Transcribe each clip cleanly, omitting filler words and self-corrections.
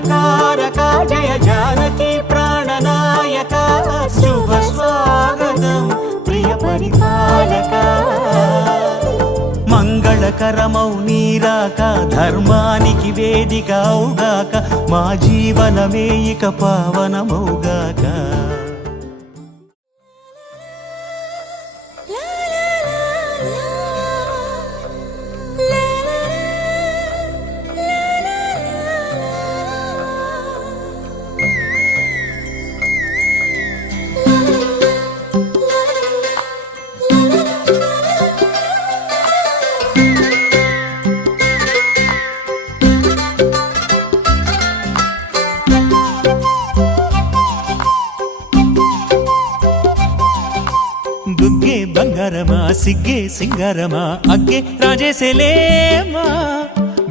మంగళకారక జయ జానకి ప్రాణనాయక శుభ స్వాగతం ప్రియ పరిపాలక మంగళకరమౌ నీరాక ధర్మానికి వేదిక అవుగాక మా జీవనమే ఇక పావనమౌగాక బుగ్గే బంగారమా సిగ్గే సింగారమా అగ్గే రాజేసేలేమా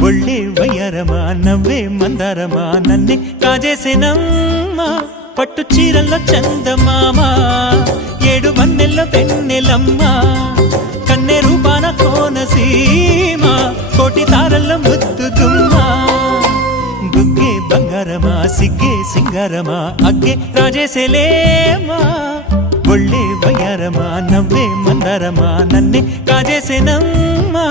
ఒళ్ళే వయ్యారమా నవ్వే మందారమా నన్నే కాజేసేనమ్మా పట్టు చీరల్లో చందమామా ఏడు వన్నెల్లో వెన్నెలమ్మా కన్నె రూపాన కోనసీమా కోటి తారల్లో ముద్దుగుమ్మా బుగ్గే బంగారమా సిగ్గే సింగారమా అగ్గే రాజేసేలేమా ఒళ్ళే వయ్యారమా నవ్వే మందారమా నన్నే కాజేసేనమ్మా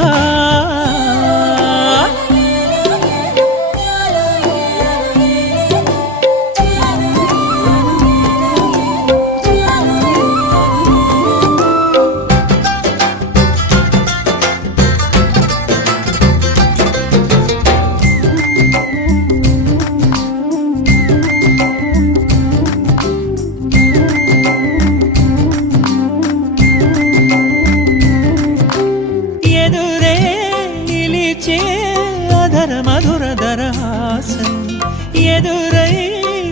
ఎదురై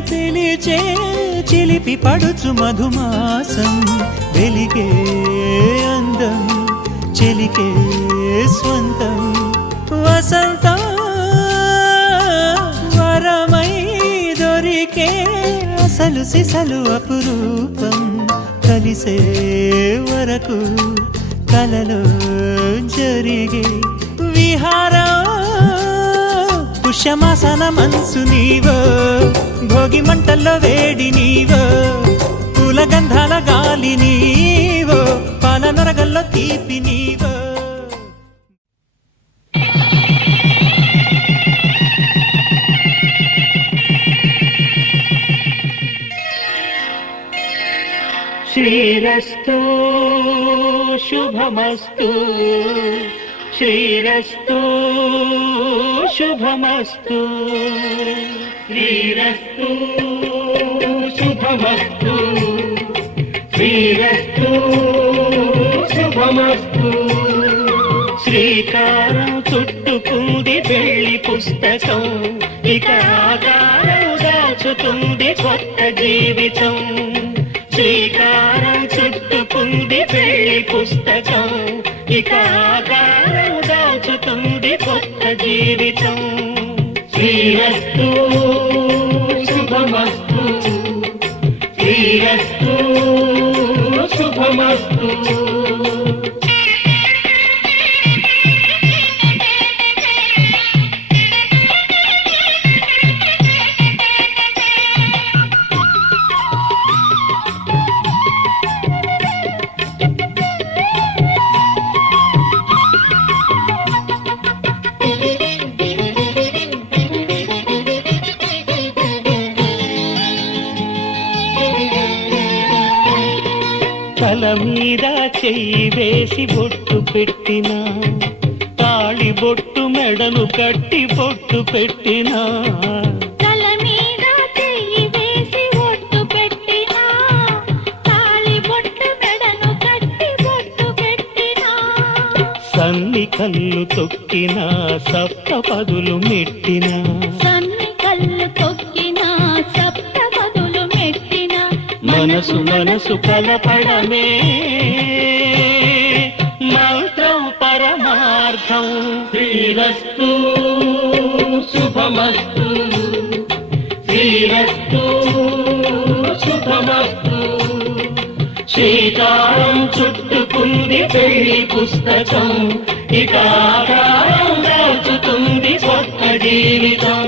పిలిచే చిలిపి పడుచు మధుమాసం వెలిగే అందం చెలికే స్వంతం వసంతం వరమై దొరికే అసలు సిసలు అపురూపం కలిసే వరకు కలలో జరిగే విహారం పుష్యమాసన మనసు నీవో భోగి మంటల్లో వేడి నీవో పూల గంధాల గాలి నీవో పాల నొరగల్లో తీపి నీవో శ్రీరస్తు శుభమస్తు శ్రీరస్తు శుభమస్తు శ్రీరస్తు శుభమస్తు శ్రీరస్తు శుభమస్తు శ్రీకారం చుట్టుకుంది పెళ్లి పుస్తకం ఇక ఆకారం దాచుతుంది కొత్త జీవితం శ్రీకారం చుట్టుకుంది పెళ్లి పుస్తకం ఇక ఆకారం దాచుతుంది కొత్త జీవితం శ్రీరస్తు శుభమస్తు శ్రీరస్తు శుభమస్తు తల మీద చెయ్యి వేసి బొట్టు పెట్టినా తాళి బొట్టు మెడను కట్టి బొట్టు పెట్టినా తల మీద చెయ్యి వేసి బొట్టు పెట్టినా తాళి బొట్టు మెడను కట్టి బొట్టు పెట్టినా సన్ని కళ్ళు తొక్కినా సప్త పదులు మెట్టినా సన్ని కళ్ళు తొక్కినా సప్త పదులు మెట్టినా మనసు మనసు కలపడమే మంత్రం పరమార్థం శ్రీరస్తు శుభమస్తు శ్రీరస్తు శుభమస్తు శ్రీకారం చుట్టుకుంది పెళ్లి పుస్తకం ఇక ఆకారం దాచుతుంది కొత్త జీవితం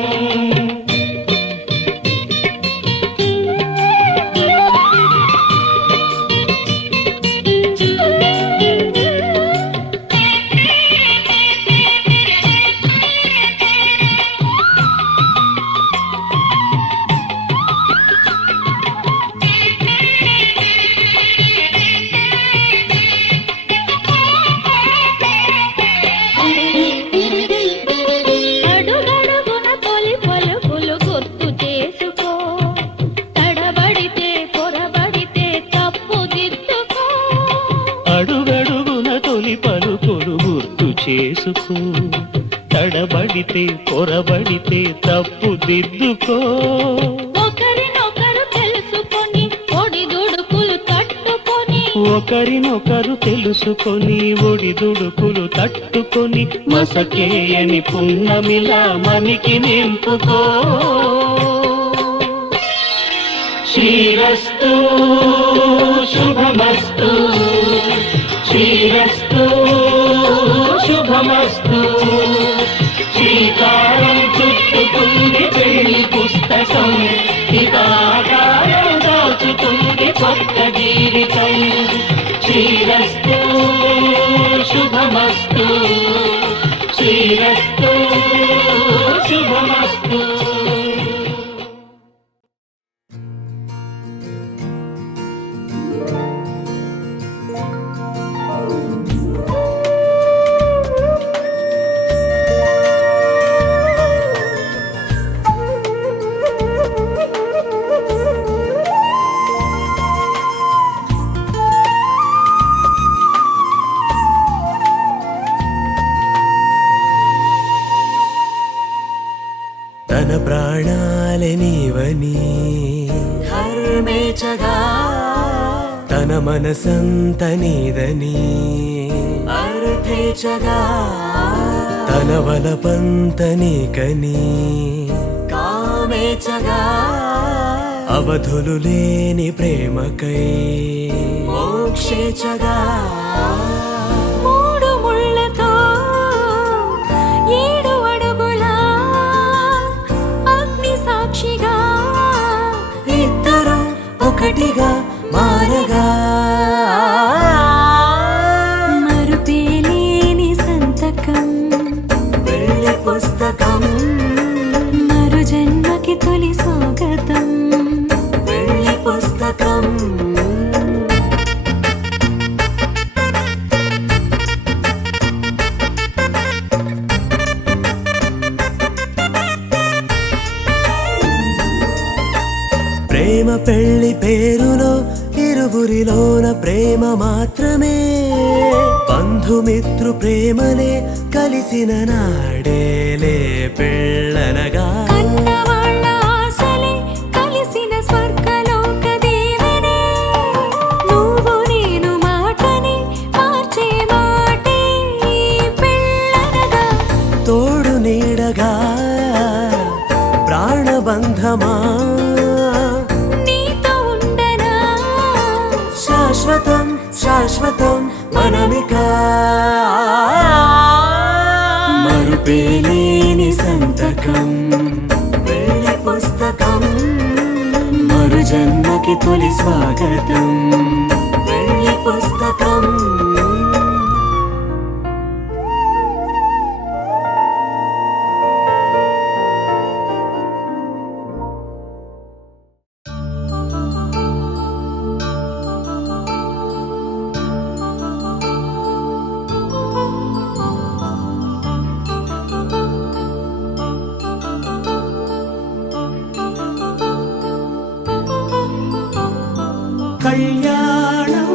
త్వరపడితే పొరబడితే తప్పు దిద్దుకో. ఒకరినొకరు తెలుసుకొని ఒడిదుడుకులు తట్టుకొని ఒకరినొకరు తెలుసుకొని ఒడిదుడుకులు తట్టుకొని మసకేయని పున్నమిలా మనికి నింపుకో. శ్రీరస్తు శుభమస్తు, శ్రీరస్తు శుభమస్తు. శ్రీకారం చుట్టుకుంది పెళ్లి పుస్తకం, ఇక ఆకారం దాచుతుంది కొత్త జీవితం. శ్రీరస్తు శుభమస్తు, శ్రీరస్తు శుభమస్తు. తన ప్రాణాలే నీవని హర్మేచగా, తన మనసంత నీదని అర్థేచగా, తన వలపంత నీకని కామేచగా, అవధులు లేని ప్రేమకై మోక్షేచగా. ఒకటిగా మారగా మరుపేలేని సంతకం పెళ్లి పుస్తకం, మరు జన్మకి తొలి స్వాగతం పెళ్లి పుస్తకం. ప్రేమ పెళ్లి పేరులో ఇరువురిలోన ప్రేమ మాత్రమే, బంధుమిత్రు ప్రేమలే కలిసిన నాడేలే పెళ్ళనగా. కన్నవాళ్ళ ఆశలే కలిసిన స్వర్గలోక దీవెనే, నువ్వు నేను మాటని మార్చే మాటే పెళ్ళనగా. తోడు నీడగా ప్రాణబంధమా శాశ్వతం శాశ్వతం మనమిక. మరుపేలేని సంతకం పెళ్లి పుస్తకం, మరు జన్మకి తొలి స్వాగతం పెళ్లి పుస్తకం. కళ్యాణం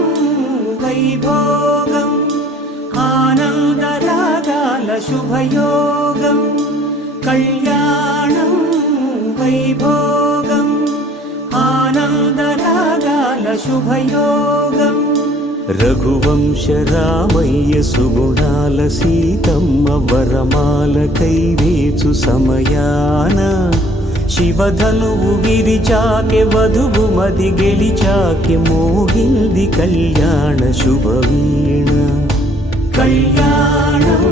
వైభోగం ఆనందరాగాల శుభయోగం, కళ్యాణం వైభోగం ఆనందరాగాల శుభయోగం. రఘువంశ రామయ్య సుగుణాల సీతమ్మ వరమాల కైవేచు సమయాన, శివధనువు విరిచాకె వధువు మది గెలిచాకె మోగింది కళ్యాణ శుభవీణ. కళ్యాణం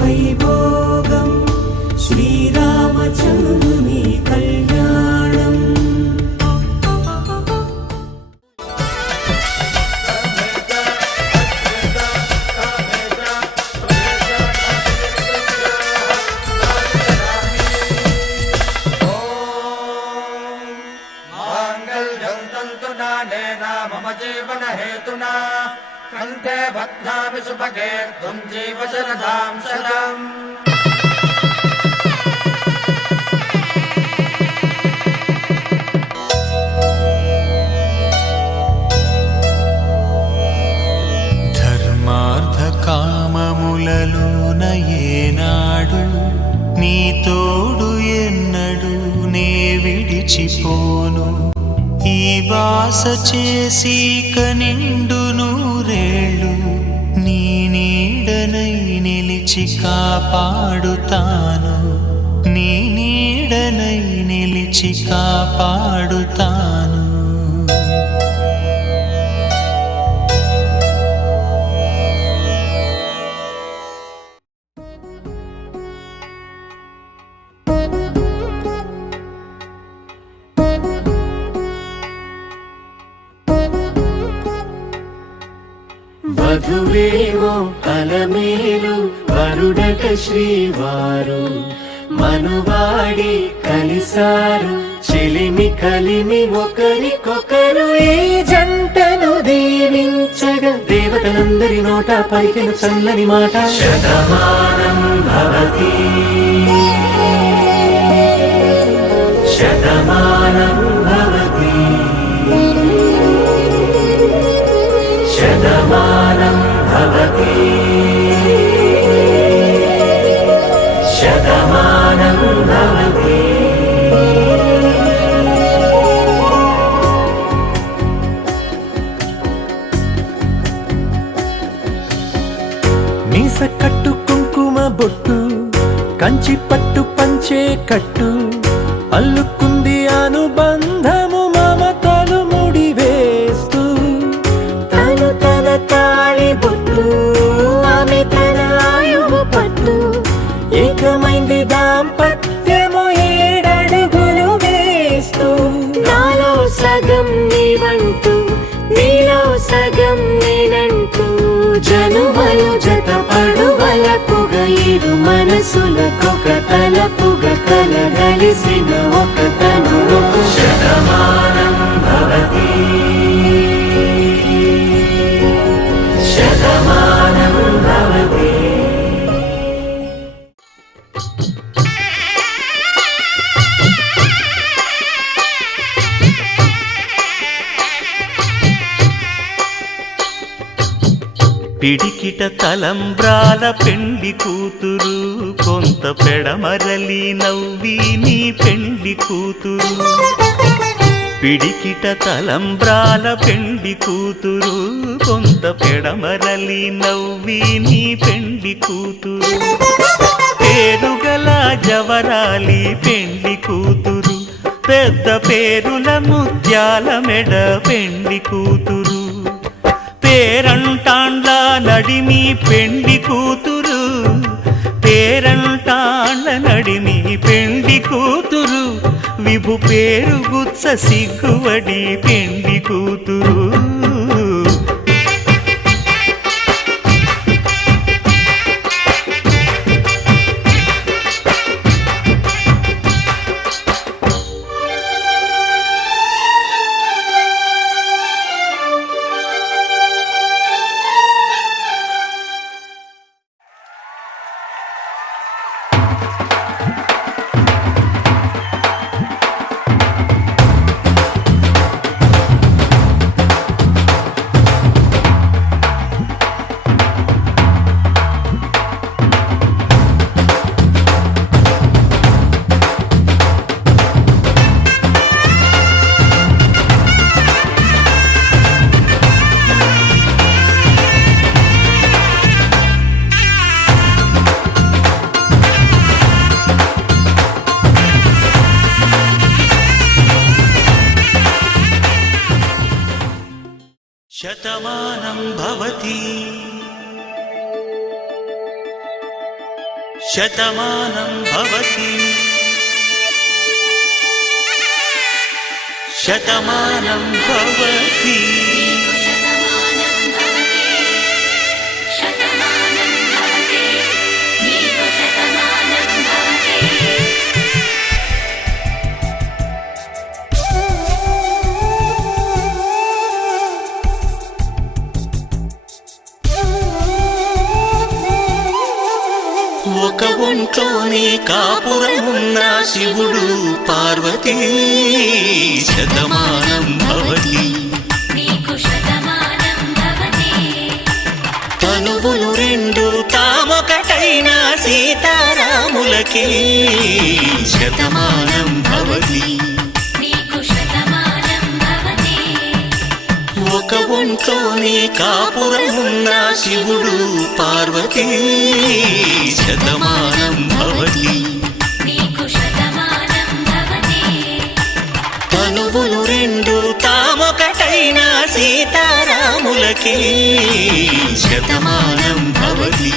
వైభోగం శ్రీరామచంద్రుని కళ్యాణం. जीवन हेतुना कंठे बध्नामि सुभगे त्वं जीव शरदां शतम्. ధర్మార్థ కామములలోన ఏనాడు నిలిచిపోను. ఈ బాస చేసి కనిండు నూరేళ్ళు నీ నీడనై నిలిచి కాపాడుతాను. నీ నీడనై నిలిచి కాపాడుతాను. వధువేమో అలమేలు వరుడట శ్రీవారు మనువాడి కలిసారు చెలిమి కలిమి ఒకరికొకరు. ఈ జంటను దీవించగా దేవతలందరి నోట పలికిన చల్లని మాట శతమానం భవతి శతమానం భవతి శతమానం భవతి శతమానం భవతి. మీస కట్టు కుంకుమ బొట్టు కంచి పట్టు పంచే కట్టు అల్లుకుంది అనుబంధము మమతలు ముడివేస్తూ. తను తన తాళి బొట్టు ఆమె తన ఆయువు పట్టు ఏకమైంది దాంపత్యము 7 అడుగులు వేస్తూ. నాలో సగం నీవంటూ నీలో సగం నేనంటూ జనుమలు జతపడువలపుగ ఇరు మనసులకొక తలపుగ కలగలిసిన ఒక తనువు. శతమానం భవతి శతమానం భవతి. పిడికిట తలంబ్రాల పెండ్లి కూతురు కొంత పెడమరలి నవ్వి నీ పెండ్లి కూతురు. పిడికిట తలంబ్రాల పెండ్లి కూతురు కొంత పెడమరలి నవ్వి నీ పెండ్లి కూతురు. పేరుగల జవరాలి పెండ్లి కూతురు పెద్ద పేరుల ముత్యాల మెడ పెండ్లి కూతురు. పేరంటాండ్ల నడిమి పెండ్లి కూతురు పేరంటాండ్ల నడిమి పెండ్లి కూతురు. విభు పేరు గుత్స సిగ్గువడి పెండ్లి కూతురు. శతమానం భవతి శతమానం భవతి శతమానం భవతి. ఒక ఒంట్లోనే కాపురమున్న శివుడు పార్వతీ శతమానం భవతి. తనువులు రెండు తామొకటైన సీతారాములకి శతమానం భవతి. ఒంట్లోనే కాపురమున్న శివుడు పార్వతీ శతమానం భవతి తనువులు రెండు తామొకటైన సీతారాములకి శతమానం భవతి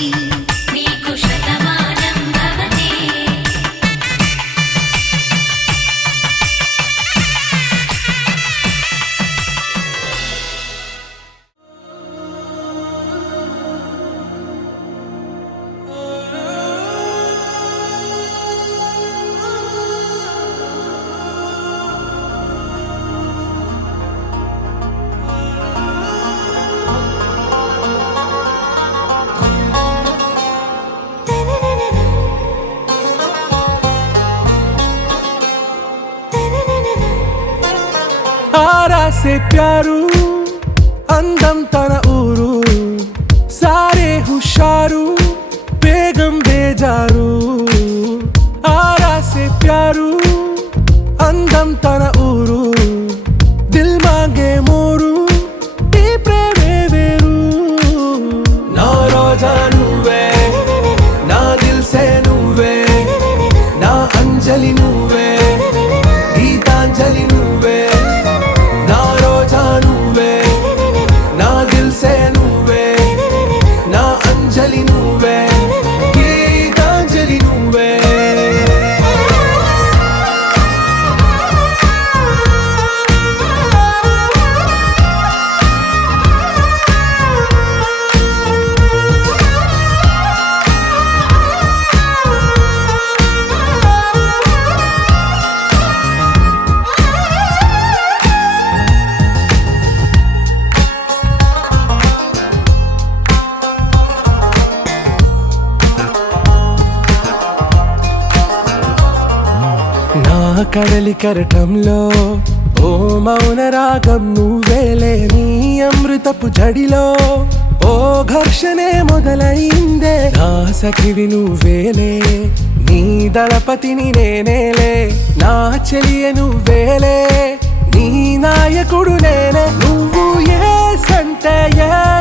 आरा से प्यारू అందం తన ఊరు సారే హుషారు బేగం బేజారు ఆరా से प्यारू అందం తన ఊరు దిల్ మాంగే మోరు ఈ ప్రేమే వేరు నా రోజా నువ్వే నా దిల్ సే నువ్వే నా అంజలి నువ్వే గీతాంజలి నువ్వే నా రోజా నువ్వే నా దిల్ సే నువ్వే నా అంజలి నువ్వే గీతాంజలి నువ్వే కడలి కరటంలో ఓ మౌన రాగం నువ్వేలే నీ అమృతపు జడిలో ఓ ఘర్షణే మొదలైందే నా సఖివి నువ్వేలే నీ దళపతిని నేనేలే నా చెలియ నువ్వేలే నీ నాయకుడు నేనే నువ్వు ఏ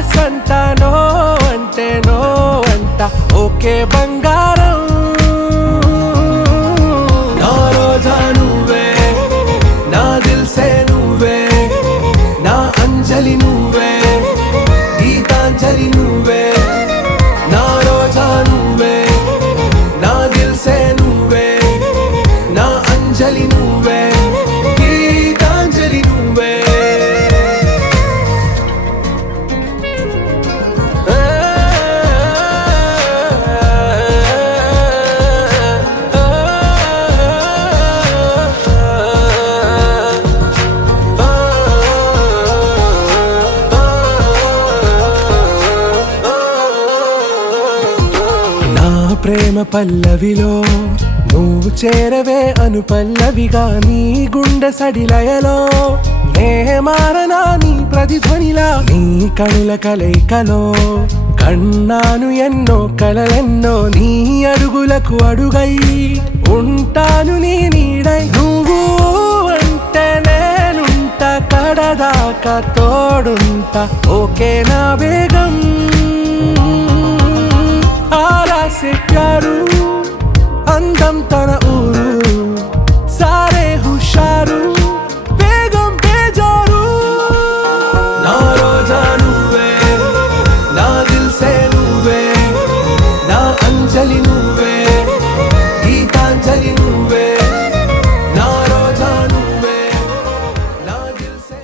సంట నో అంటే నో అంట ఓకే బంగారం నువ్వే నా దిల్ సే నువ్వే నా అంజలి నువ్వే గీతాంజలి నువ్వే నా రోజా నువ్వే నా దిల్ సే నువ్వే నా అంజలి నువ్వే గీతాంజలి నువ్వే ప్రేమ పల్లవిలో నువ్వు చేరవే అను పల్లవిగా నీ గుండె సడిలయలో నే మారనా నీ ప్రతిధ్వనిలా నీ కనుల కలయికలో కన్నాను ఎన్నో కలలెన్నో నీ అడుగులకు అడుగై ఉంటాను నీ నీడై నువ్వు అంటే నేనుంట కడదాకా తోడుంట ఓకే నా బేగం आरा से प्यारू అందం తన ఊరు సారే హుషారు బేగం బేజారు నా రోజా నువ్వే నా దిల్ సే నువ్వే నా అంజలి నువ్వే గీతాంజలి నువ్వే నా రోజా నువ్వే నా దిల్ సే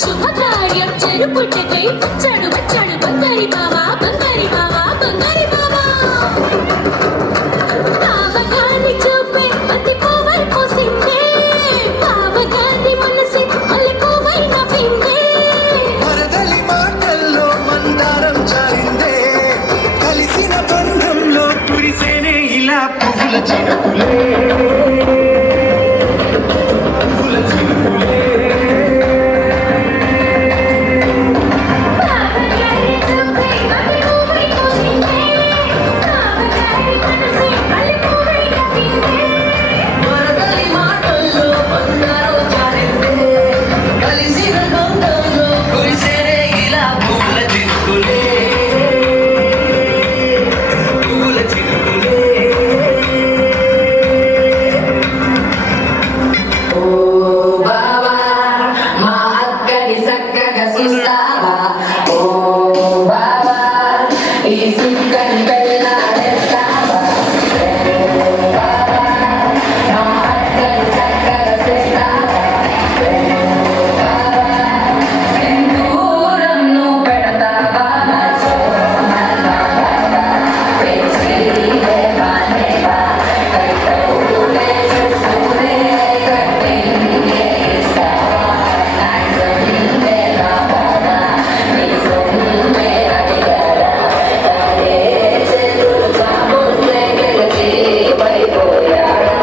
శుభకార్యం చెరుపుటకై చడు చడు బంగారి బావా బంగారి బావా బంగారి బావా బావగారి చూపే అతి పువ్వై పూసిందే బావగారి మనసి మల్లె పువ్వై నవ్విందే మరదలి మాటల్లో మందారం చాలిందే కలిసిన బంధంలో కురిసేనే ఇలా పువ్వుల చినుకులే పువ్వుల చినుకులే బావగారి చూపే అతి పువ్వై పూసిందే బావగారి మనసి మల్లె పువ్వై నవ్విందే మరదలి మాటల్లో బంగారం జారిందే కలిసిన బంధంలో కురిసేనే ఇలా పూల చినుకులే పూల చినుకులే ఓ బావా మా అక్కని చక్కగా చూస్తావా ఓ బావా ఈ సుక్కని పెళ్ళాడేస్తావా మా అక్కని చక్కగా చూస్తావా సింధూరం నువ్వు పెడతావా నా సోమల్లా పేసిలే బానేవా కైతవులే చూసులే కట్టింగే ఇస్తావా నాజమిలే రావాలా నీ సొమ్మే అడిగారా తారే చెరువు జాములే గెలిచి పడిపోయాడా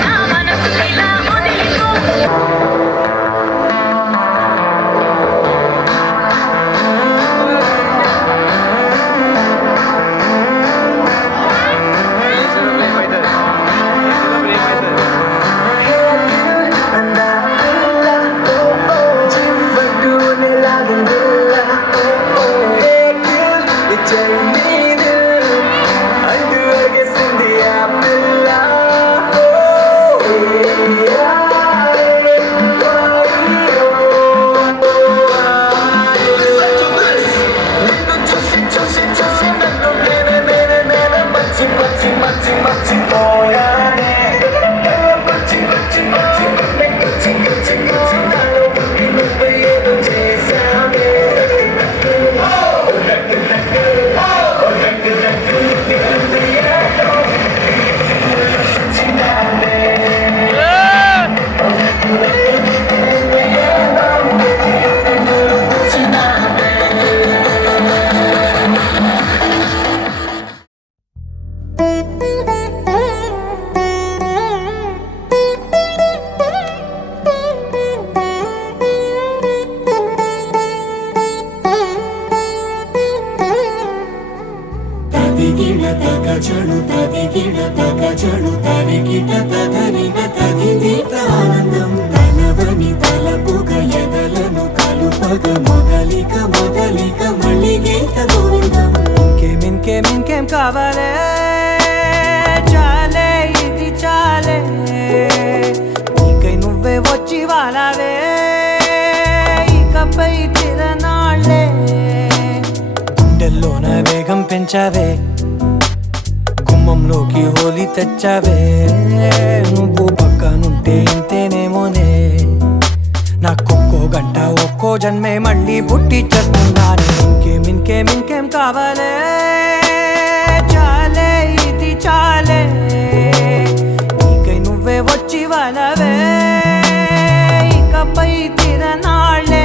నా మనసు ఇలా వదిలిపో తదిగిడ తగజడు తదిగిడ తగజడు తరిగిట తదరిన తదిదీత ఆనందం తనవని తలపుగ ఎదలను కలుపగ మొదలిక మొదలిక మళ్ళీ గీత గోవిందం ఇంకేం కావాలే చాలే ఇది చాలే నీకై నువ్వే వచ్చి వాలావే ఇకపై తిరనాళ్ళే గుండెల్లోన వేగం పెంచావే గుమ్మంలోకి హోలీ తెచ్చావే నువ్వు పక్కనుంటే ఇంతేనేమోనే నాకొక్కో గంట ఒక్కో జన్మే మళ్ళీ పుట్టి చేస్తున్నాను ఇంకేం కావాలే చాలే ఇది చాలే నీకై నువ్వే వచ్చి వాలవే ఇకపై తిరనాళ్ళే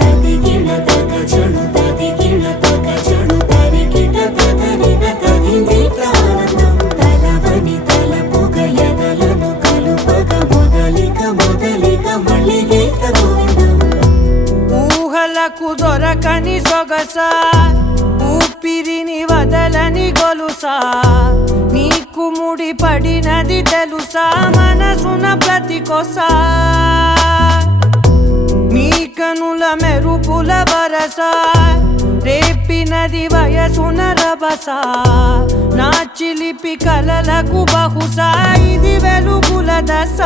తదిగిడ తగజడు తదిగిడ తగజడు తరిగిట తదరిన తదిదీత ఆనందం తనవని తలపుగ ఎదలను కలుపగ మొదలిక మొదలిక మళ్ళీ గీత గోవిందం ఊహలకు దొరకని సొగస ఊపిరిని వదలని గొలుసా నీకు ముడి పడినది తెలుసా మనసున ప్రతి కొసా నీక కనుల మెరుపుల వరస రేపినది వయసున రభస నా చిలిపి కలలకు బహుశా ఇది వెలుగుల దశ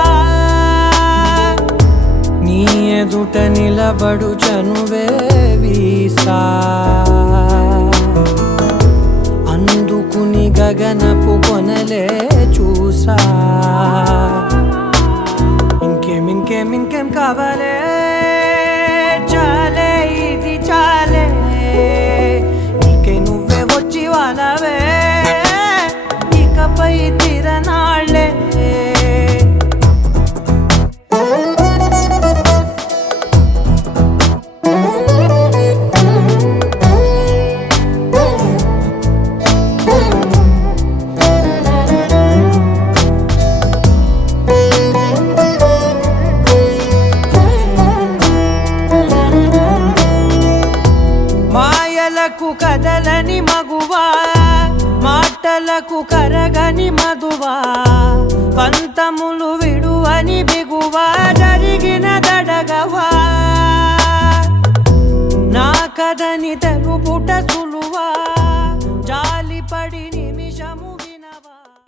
నీ ఎదుట నిలబడు చనువే వీసా అందుకుని గగనపు కొనలే చూసా ఇంకేం కావాలే చాలే ఇది చాలే నీకే నువ్వే వచ్చి వాళ్ళవే ఇకపై తిరనాళ్ళే మాయలకు కదలని మగువా మాటలకు కరగని మధువా పంతములు విడువని బిగువా జరిగిన దడగవా నా కదని తెలుపుట సులువా